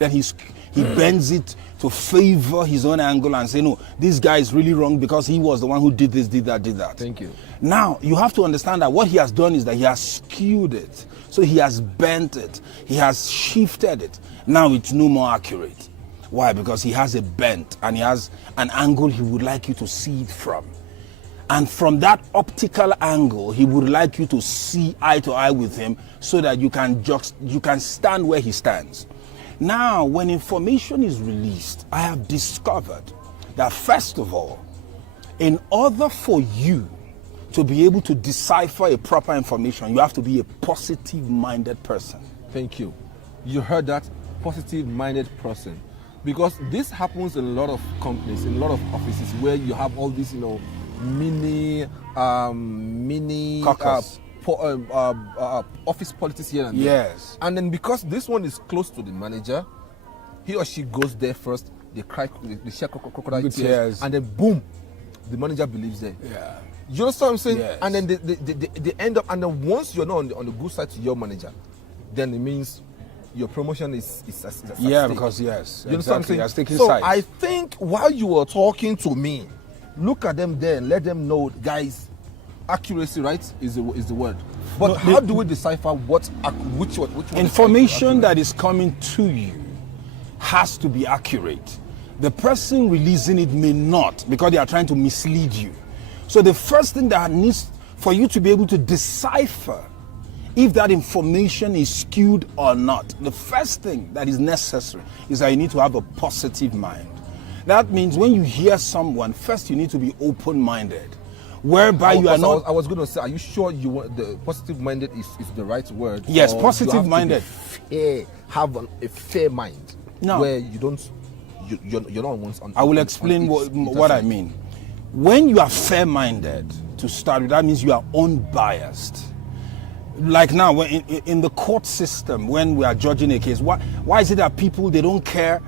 Then he bends it to favor his own angle and say, no, this guy is really wrong because he was the one who did this, did that, did that. Thank you. Now, you have to understand that what he has done is that he has skewed it. So he has bent it. He has shifted it. Now it's no more accurate. Why? Because he has a bent and he has an angle he would like you to see it from. And from that optical angle, he would like you to see eye to eye with him so that you can stand where he stands. Now, when information is released, I have discovered that first of all, in order for you to be able to decipher a proper information, you have to be a positive-minded person. Thank you. You heard that, positive-minded person. Because this happens in a lot of companies, in a lot of offices where you have all these, mini office politics here and there. Yes. And then because this one is close to the manager, he or she goes there first, they cry, they share crocodile tears, and then boom, the manager believes them. Yeah. You understand what I'm saying? Yes. And then they end up, and then once you're not on the good side to your manager, then it means your promotion is yeah, because yes, you understand exactly. what I'm saying? Taking so sides. I think while you were talking to me, look at them there and let them know, guys, accuracy, right, is the word. But no, how do we decipher which one? Information that is coming to you has to be accurate. The person releasing it may not, because they are trying to mislead you. So the first thing that needs for you to be able to decipher if that information is skewed or not, the first thing that is necessary is that you need to have a positive mind. That means when you hear someone, first you need to be open-minded, whereby you are not. I was going to say, are you sure you want the positive-minded is the right word? Yes, positive-minded. Have a fair mind. No. Where you don't, you're not on. I will explain what I mean. When you are fair-minded, to start with, that means you are unbiased. Like now, when in the court system, when we are judging a case, why is it that people, they don't care?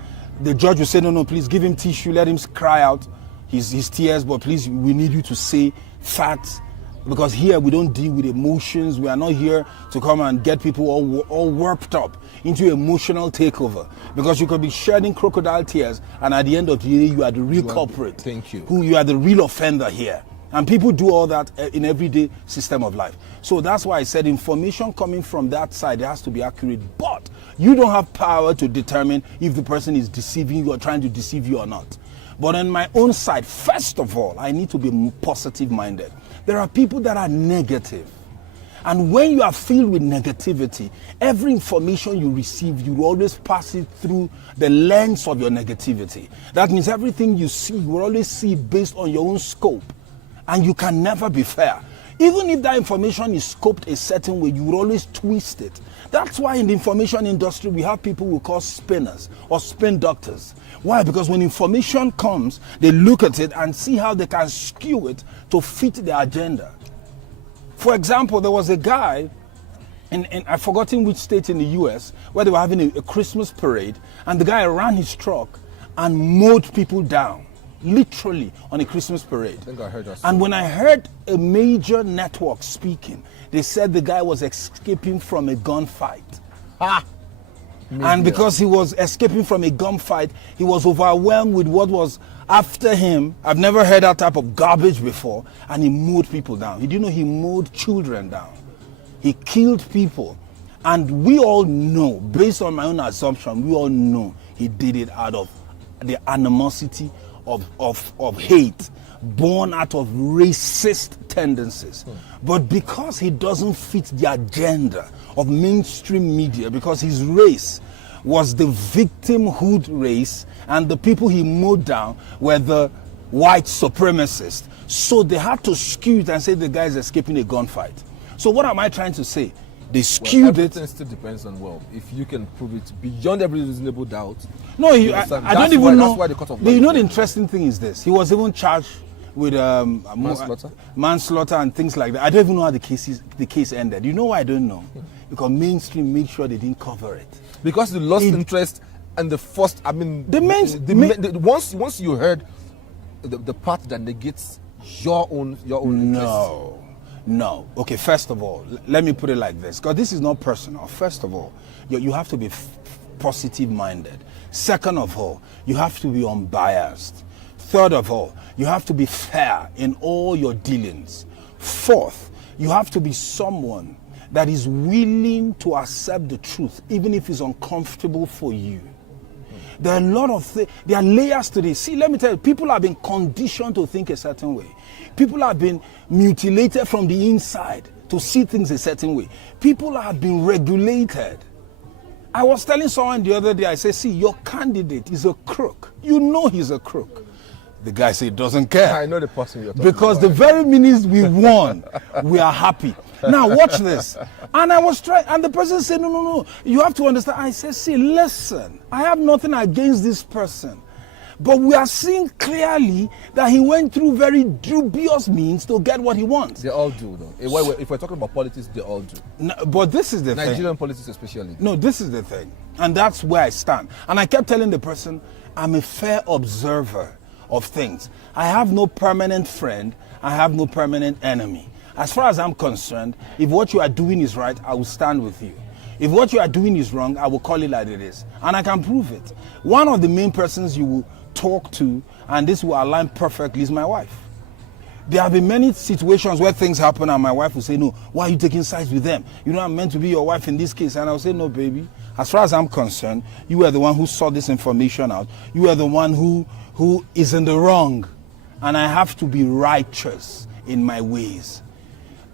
The judge will say, no, please give him tissue, let him cry out his tears, but please, we need you to say facts, because here we don't deal with emotions. We are not here to come and get people all warped up into emotional takeover, because you could be shedding crocodile tears, and at the end of the day, you are the real culprit. Thank you. You are the real offender here. And people do all that in everyday system of life. So that's why I said information coming from that side, it has to be accurate. But you don't have power to determine if the person is deceiving you or trying to deceive you or not. But on my own side, first of all, I need to be positive-minded. There are people that are negative. And when you are filled with negativity, every information you receive, you always pass it through the lens of your negativity. That means everything you see, you will always see it based on your own scope. And you can never be fair. Even if that information is scoped a certain way, you will always twist it. That's why in the information industry, we have people we call spinners or spin doctors. Why? Because when information comes, they look at it and see how they can skew it to fit their agenda. For example, there was a guy, I've forgotten which state in the US, where they were having a Christmas parade, and the guy ran his truck and mowed people down. Literally on a Christmas parade. I think I heard that. And when I heard a major network speaking, they said the guy was escaping from a gunfight. And because he was escaping from a gunfight, he was overwhelmed with what was after him. I've never heard that type of garbage before. And he mowed people down. He didn't know he mowed children down. He killed people. And we all know, based on my own assumption, we all know he did it out of the animosity of hate, born out of racist tendencies. But because he doesn't fit the agenda of mainstream media, because his race was the victimhood race and the people he mowed down were the white supremacists, so they had to skew it and say the guy is escaping a gunfight. So what am I trying to say? They skewed it. Everything still depends on, if you can prove it beyond every reasonable doubt. No, I don't even know. That's why the court of law. You know, the interesting thing is this: he was even charged with manslaughter and things like that. I don't even know how the case ended. You know why I don't know? Because mainstream made sure they didn't cover it. Because they lost interest and the first. I mean, once you heard the part that negates your own interests. No. Okay, first of all, let me put it like this, because this is not personal. First of all, you have to be positive minded. Second of all, you have to be unbiased. Third of all, you have to be fair in all your dealings. Fourth, you have to be someone that is willing to accept the truth, even if it's uncomfortable for you. There are a lot of things, there are layers to this. See, let me tell you, people have been conditioned to think a certain way. People have been mutilated from the inside to see things a certain way. People have been regulated. I was telling someone the other day, I said, see, your candidate is a crook. You know he's a crook. The guy said, doesn't care. I know the person you're talking because about. the very minute we won, we are happy. Now watch this. And I was trying, and the person said, no, you have to understand. I said, see, listen, I have nothing against this person. But we are seeing clearly that he went through very dubious means to get what he wants. They all do, though. If we're talking about politics, they all do. No, but this is the thing. Nigerian politics especially. No, this is the thing. And that's where I stand. And I kept telling the person, I'm a fair observer of things. I have no permanent friend. I have no permanent enemy. As far as I'm concerned, if what you are doing is right, I will stand with you. If what you are doing is wrong, I will call it like it is. And I can prove it. One of the main persons you will talk to, and this will align perfectly, is my wife. There have been many situations where things happen and my wife will say, no, why are you taking sides with them? You know, I'm meant to be your wife in this case. And I'll say, no, baby, as far as I'm concerned, you are the one who sought this information out. You are the one who is in the wrong. And I have to be righteous in my ways.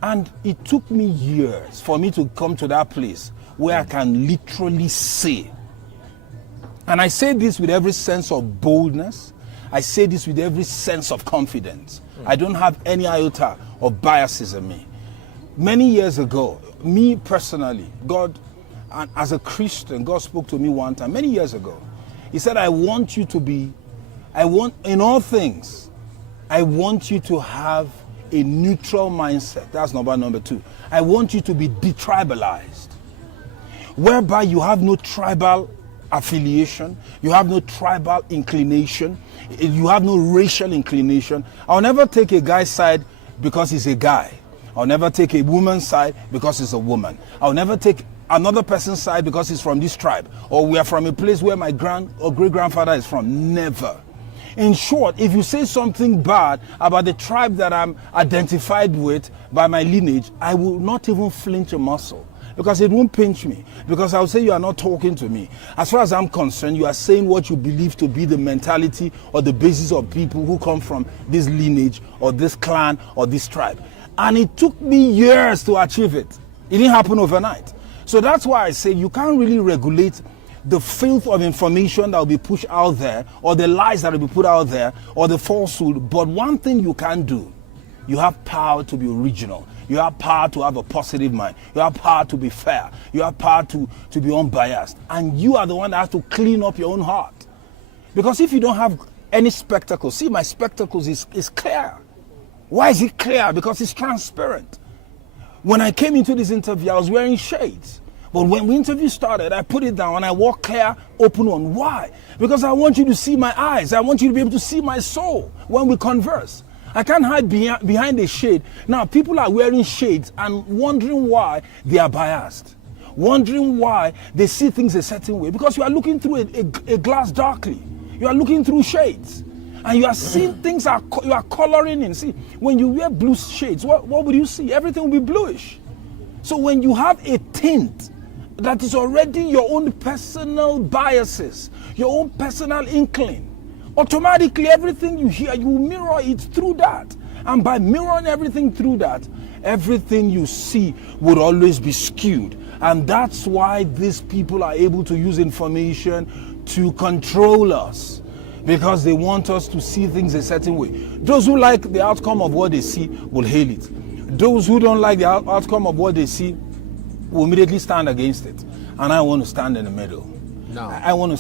And it took me years for me to come to that place where I can literally say, and I say this with every sense of boldness. I say this with every sense of confidence. I don't have any iota of biases in me. Many years ago, me personally, God, and as a Christian, God spoke to me one time, many years ago. He said, in all things, I want you to have a neutral mindset. That's number two. I want you to be detribalized, whereby you have no tribal affiliation, you have no tribal inclination, you have no racial inclination. I'll never take a guy's side because he's a guy. I'll never take a woman's side because he's a woman. I'll never take another person's side because he's from this tribe, or we are from a place where my grand or great-grandfather is from. Never. In short, if you say something bad about the tribe that I'm identified with by my lineage, I will not even flinch a muscle. Because it won't pinch me. Because I'll say you are not talking to me. As far as I'm concerned, you are saying what you believe to be the mentality or the basis of people who come from this lineage or this clan or this tribe. And it took me years to achieve it. It didn't happen overnight. So that's why I say you can't really regulate the filth of information that will be pushed out there, or the lies that will be put out there, or the falsehood. But one thing you can do, you have power to be original. You have power to have a positive mind. You have power to be fair. You have power to be unbiased. And you are the one that has to clean up your own heart. Because if you don't have any spectacles, see, my spectacles is clear. Why is it clear? Because it's transparent. When I came into this interview, I was wearing shades. But when the interview started, I put it down and I walked clear, open one. Why? Because I want you to see my eyes. I want you to be able to see my soul when we converse. I can't hide behind a shade. Now, people are wearing shades and wondering why they are biased. Wondering why they see things a certain way. Because you are looking through a glass darkly. You are looking through shades. And you are seeing things, you are coloring in. See, when you wear blue shades, what would you see? Everything will be bluish. So when you have a tint that is already your own personal biases, your own personal inkling, automatically everything you hear, you mirror it through that. And by mirroring everything through that, everything you see would always be skewed. And that's why these people are able to use information to control us, because they want us to see things a certain way. Those who like the outcome of what they see will hail it. Those who don't like the outcome of what they see will immediately stand against it. And I want to stand in the middle. No. I want to